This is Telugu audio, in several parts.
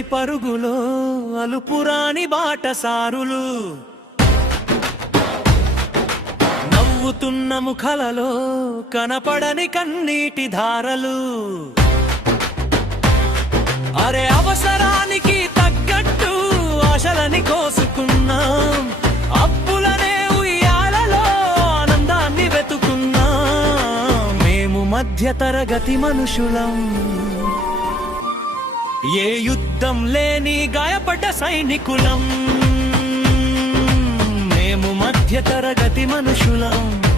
అలుపులేని పరుగులో అలుపురాని బాటసారులు. నవ్వుతున్న ముఖలలో కనపడని కన్నీటి ధారలు. అరే అవసరానికి తగ్గట్టు ఆశలని కోసుకున్నాం. అప్పులనే ఉయ్యాలలో ఆనందాన్ని వెతుకున్నాం. మేము మధ్య తరగతి మనుషులం. ఏ యుద్ధం లేని గాయపడ్డ సైనికులం? మేము మధ్య తరగతి మనుషులం.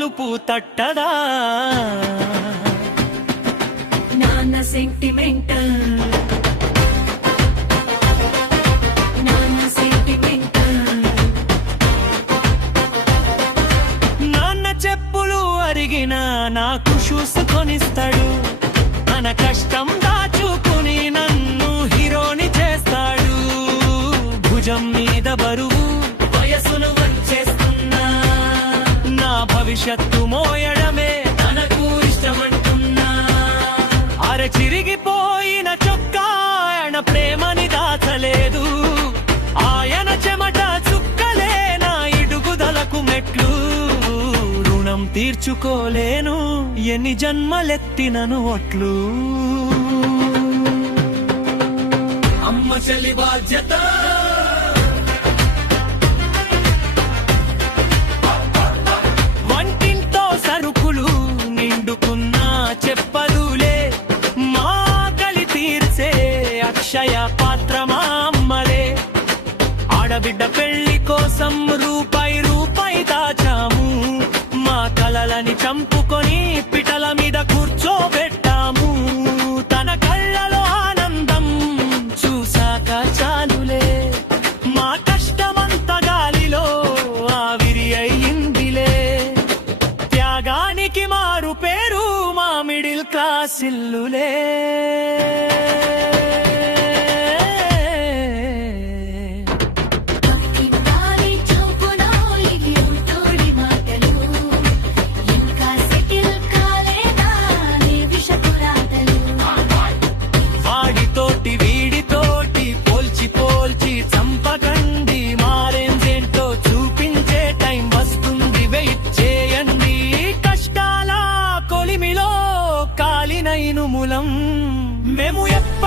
తలుపు తట్టదా? నాన్న సెంటిమెంటల్ నాన్న సెంటిమెంటల్ నాన్న చెప్పులు అరిగిన నాకు షూస్ కొనిస్తాడు. మన కష్టం దాచుకుని నన్ను భవిష్యత్తు మోయడమే తనకు ఇష్టమంటున్నా. అర చిరిగిపోయిన చొక్కా ఆయన ప్రేమని దాచలేదు. ఆయన చెమట చుక్కలే నా ఇడుగుదలకు మెట్లు. రుణం తీర్చుకోలేను ఎన్ని జన్మలెత్తినను ఒట్లు. అమ్మ చెల్లి బాధ్యత. అక్షయ పాత్ర మామ్మలే ఆడబిడ్డ పెళ్ళి కోసం రూపాయి రూపాయి దాచాము. మా కలలని చంపుకొని పిటల మీద కూర్చోబెట్టాము. తన కళ్ళలో ఆనందం చూసాక చాలులే. మా కష్టమంత గాలిలో ఆవిరి అయ్యిందిలే. త్యాగానికి మారు పేరు మా మిడిల్ క్లాస్ ఇల్లులే.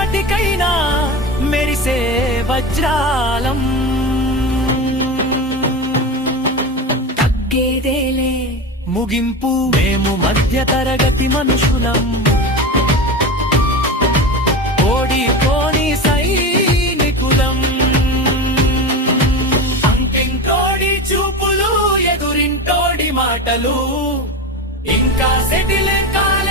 ఎప్పటికైనా మెరిసే వజ్రాలం. తగ్గేదేలే. ముగింపు మేము మధ్య తరగతి మనుషులం ఓడిపోని సైనికులం. అంకింటోడి చూపులు ఎదురింటోడి మాటలు. ఇంకా సెటిల్ కాదు